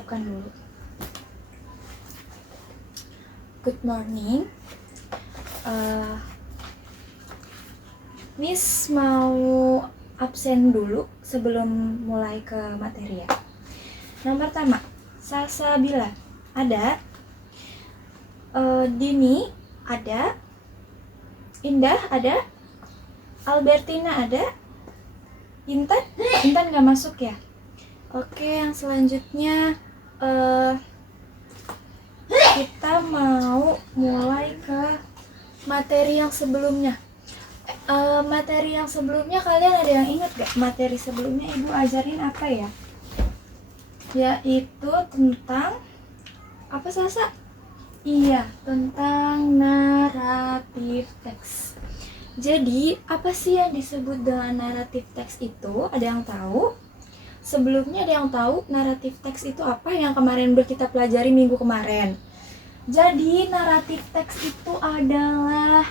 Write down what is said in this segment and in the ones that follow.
siapkan dulu. Good morning. Miss mau absen dulu sebelum mulai ke materi ya. Yang pertama, Salsabila ada, Dini ada, Indah ada, Albertina ada, Intan gak masuk ya? Oke, yang selanjutnya kita mau mulai ke materi yang sebelumnya. Materi yang sebelumnya kalian ada yang ingat gak? Materi sebelumnya ibu ajarin apa ya? Yaitu tentang apa, Sasa? Iya, tentang naratif teks. Jadi, apa sih yang disebut dengan naratif teks itu? Ada yang tahu? Sebelumnya ada yang tahu naratif teks itu apa yang kemarin udah kita pelajari minggu kemarin? Jadi, naratif teks itu adalah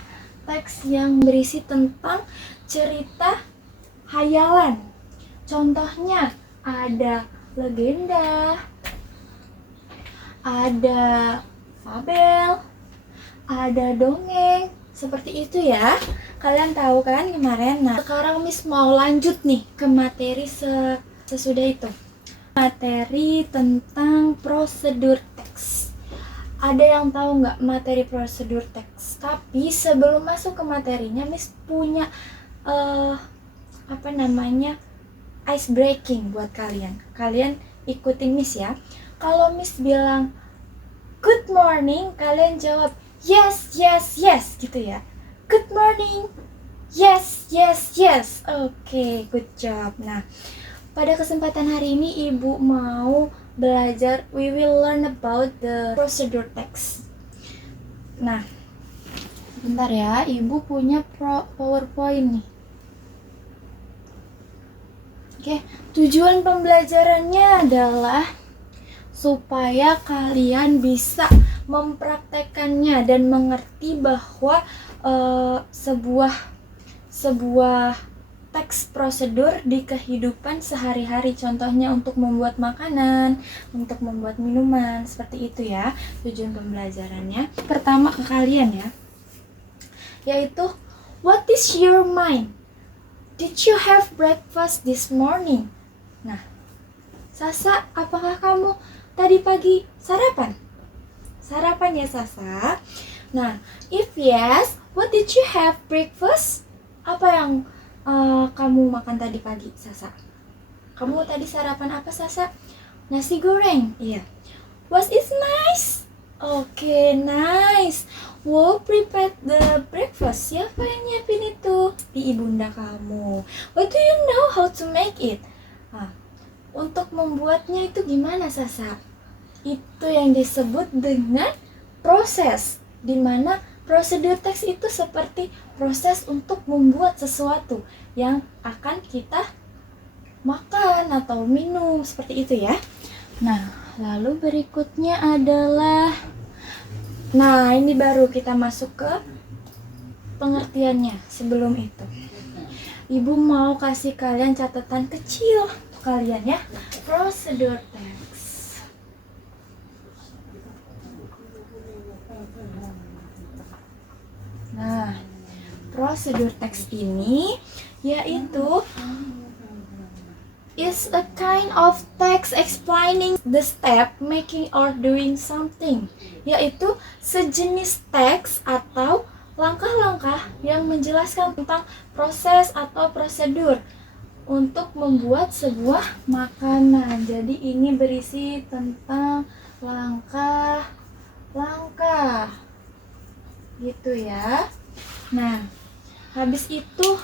teks yang berisi tentang cerita hayalan. Contohnya ada legenda, ada fabel, ada dongeng, seperti itu ya. Kalian tahu kan kemarin? Nah, sekarang Miss mau lanjut nih ke materi sesudah itu. Materi tentang prosedur teks. Ada yang tahu nggak materi prosedur teks? Tapi sebelum masuk ke materinya, Miss punya ice breaking buat kalian. Kalian ikutin Miss ya. Kalau Miss bilang good morning, kalian jawab yes, yes, yes gitu ya. Good morning. Yes, yes, yes. Oke, good job. Nah, pada kesempatan hari ini Ibu mau belajar, we will learn about the procedure text. Nah, bentar ya, Ibu punya PowerPoint nih. Oke, tujuan pembelajarannya adalah supaya kalian bisa mempraktekannya dan mengerti bahwa sebuah teks prosedur di kehidupan sehari-hari. Contohnya untuk membuat makanan, untuk membuat minuman, seperti itu ya tujuan pembelajarannya. Pertama ke kalian ya, yaitu what is your mind? Did you have breakfast this morning? Nah, Sasa, apakah kamu tadi pagi sarapan? Sarapan ya, Sasa. Nah, if yes, what did you have breakfast? Apa yang kamu makan tadi pagi, Sasa? Kamu tadi sarapan apa, Sasa? Nasi goreng. Iya. Was it nice? Oke, nice. Who prepared the breakfast? Siapa yang nyiapin itu? Di ibunda kamu. What do you know how to make it? Nah, untuk membuatnya itu gimana, Sasa? Itu yang disebut dengan proses, dimana prosedur teks itu seperti proses untuk membuat sesuatu yang akan kita makan atau minum, seperti itu ya. Nah, lalu berikutnya adalah, nah ini baru kita masuk ke pengertiannya. Sebelum itu, Ibu mau kasih kalian catatan kecil untuk kalian ya. Prosedur teks. Nah, prosedur teks ini yaitu is a kind of text explaining the step making or doing something, yaitu sejenis teks atau langkah-langkah yang menjelaskan tentang proses atau prosedur untuk membuat sebuah makanan. Jadi ini berisi tentang langkah-langkah gitu ya. Nah, habis itu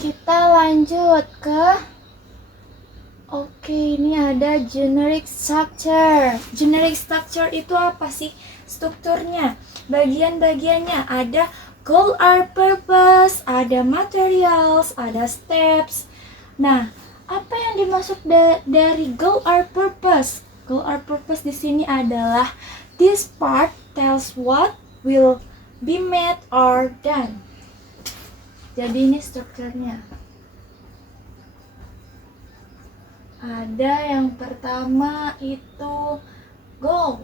kita lanjut ke ini ada generic structure. Generic structure itu apa sih? Strukturnya, bagian-bagiannya ada goal or purpose, ada materials, ada steps. Nah, apa yang dimaksud dari goal or purpose? Goal or purpose di sini adalah this part tells what will be made or done. Jadi ini strukturnya. Ada yang pertama itu goal.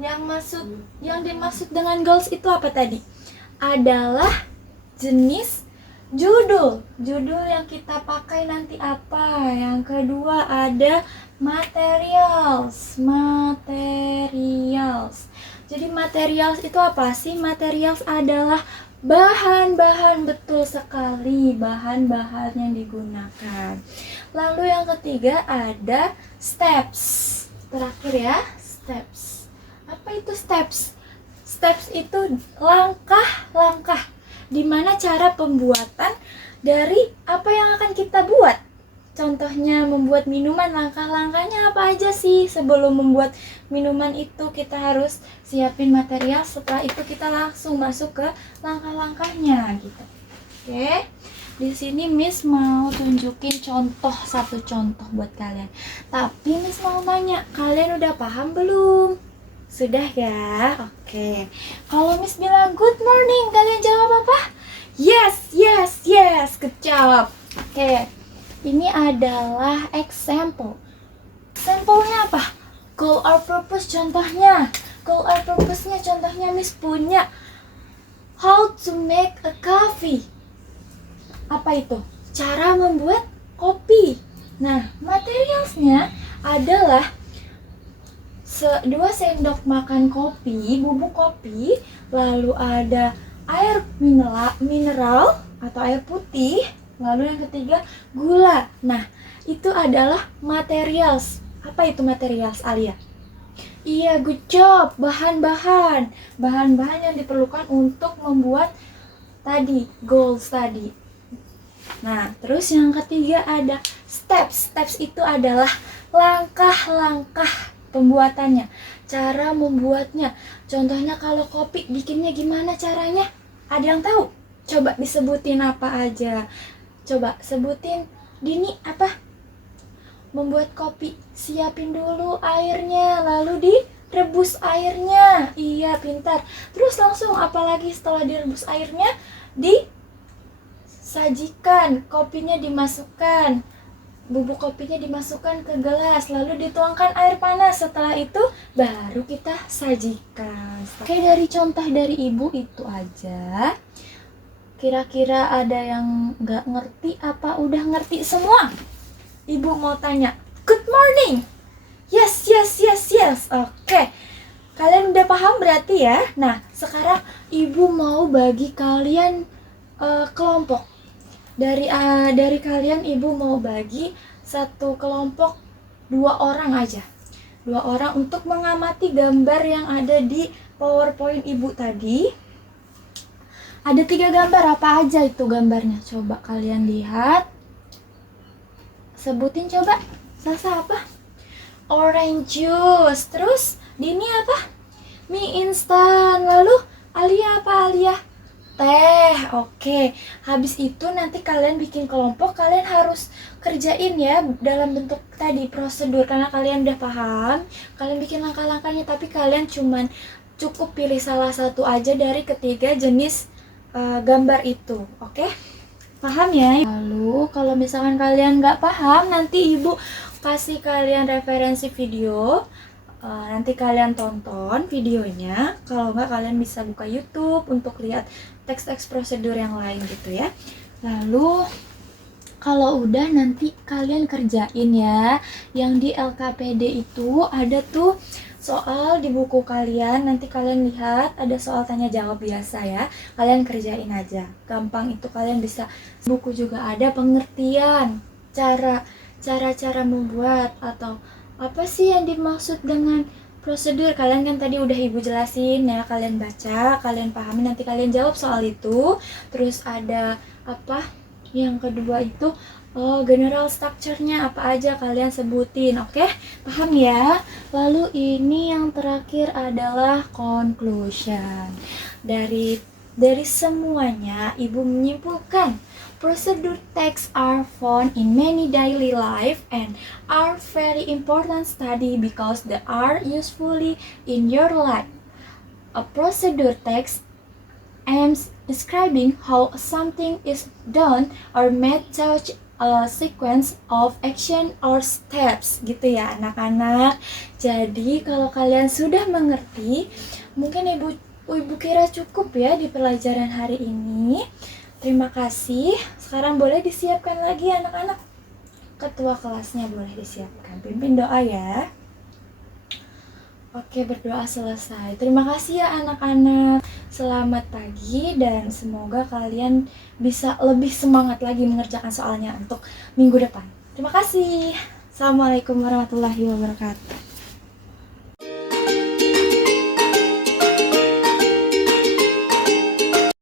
Yang dimaksud dengan goals itu apa tadi? Adalah jenis judul yang kita pakai nanti apa. Yang kedua ada materials. Jadi materials itu apa sih? Materials adalah bahan-bahan, betul sekali, bahan-bahan yang digunakan. Lalu yang ketiga ada steps. Terakhir ya, steps. Apa itu steps? Steps itu langkah-langkah dimana cara pembuatan dari apa yang akan kita buat. Contohnya membuat minuman, langkah-langkahnya apa aja sih? Sebelum membuat minuman itu kita harus siapin material, setelah itu kita langsung masuk ke langkah-langkahnya gitu. Oke. Di sini Miss mau tunjukin satu contoh buat kalian. Tapi Miss mau nanya, kalian udah paham belum? Sudah ya? Oke. Kalau Miss bilang good morning, kalian jawab apa? Yes. Good job. Oke. Ini adalah example. Sampelnya apa? Goal or purpose contohnya. Contohnya Miss punya how to make a coffee. Apa itu? Cara membuat kopi. Nah, materialsnya adalah 2 sendok makan kopi, bubuk kopi, lalu ada air mineral atau air putih, lalu yang ketiga gula. Nah, itu adalah materials. Apa itu materials, Alia? Iya, good job. Bahan-bahan yang diperlukan untuk membuat tadi, goals tadi. Nah, terus yang ketiga ada steps. Steps itu adalah langkah-langkah pembuatannya, cara membuatnya. Contohnya kalau kopi bikinnya gimana caranya? Ada yang tahu? Coba disebutin apa aja. Coba sebutin. Dini, apa? Membuat kopi, siapin dulu airnya, lalu direbus airnya. Iya, pintar. Terus langsung apalagi setelah direbus airnya? Disajikan, kopinya dimasukkan, bubuk kopinya dimasukkan ke gelas, lalu dituangkan air panas. Setelah itu baru kita sajikan. Oke, dari contoh dari ibu itu aja. Kira-kira ada yang nggak ngerti apa udah ngerti semua? Ibu mau tanya, good morning. Yes. Oke, kalian udah paham berarti ya. Nah, sekarang ibu mau bagi kalian kelompok. Dari kalian ibu mau bagi satu kelompok 2 orang aja. 2 orang untuk mengamati gambar yang ada di PowerPoint ibu tadi. Ada 3 gambar, apa aja itu gambarnya? Coba kalian lihat. Sebutin coba. Sasa apa? Orange juice. Terus Dini apa? Mie instan. Lalu Alia apa, Alia? Teh. Oke. Habis itu nanti kalian bikin kelompok, kalian harus kerjain ya dalam bentuk tadi prosedur. Karena kalian udah paham, kalian bikin langkah-langkahnya, tapi kalian cukup pilih salah satu aja dari ketiga jenis gambar itu. Oke? Paham ya? Lalu kalau misalkan kalian nggak paham, nanti ibu kasih kalian referensi video. Nanti kalian tonton videonya. Kalau nggak, kalian bisa buka YouTube untuk lihat teks-teks prosedur yang lain gitu ya. Lalu kalau udah, nanti kalian kerjain ya. Yang di LKPD itu ada tuh soal di buku kalian. Nanti kalian lihat ada soal tanya jawab biasa ya. Kalian kerjain aja. Gampang itu, kalian bisa. Buku juga ada pengertian cara membuat atau apa sih yang dimaksud dengan prosedur. Kalian kan tadi udah ibu jelasin ya, kalian baca, kalian pahami, nanti kalian jawab soal itu. Terus ada apa yang kedua itu, general structure-nya apa aja kalian sebutin. Oke, paham ya? Lalu ini yang terakhir adalah conclusion. Dari semuanya ibu menyimpulkan procedure texts are found in many daily life and are very important study because they are usefully in your life. A procedure text aims describing how something is done or made such sequence of action or steps gitu ya anak-anak. Jadi kalau kalian sudah mengerti, mungkin ibu kira cukup ya di pelajaran hari ini. Terima kasih. Sekarang boleh disiapkan lagi anak-anak. Ketua kelasnya boleh disiapkan. Pimpin doa ya. Oke, berdoa selesai. Terima kasih ya anak-anak. Selamat pagi dan semoga kalian bisa lebih semangat lagi mengerjakan soalnya untuk minggu depan. Terima kasih. Assalamualaikum warahmatullahi wabarakatuh.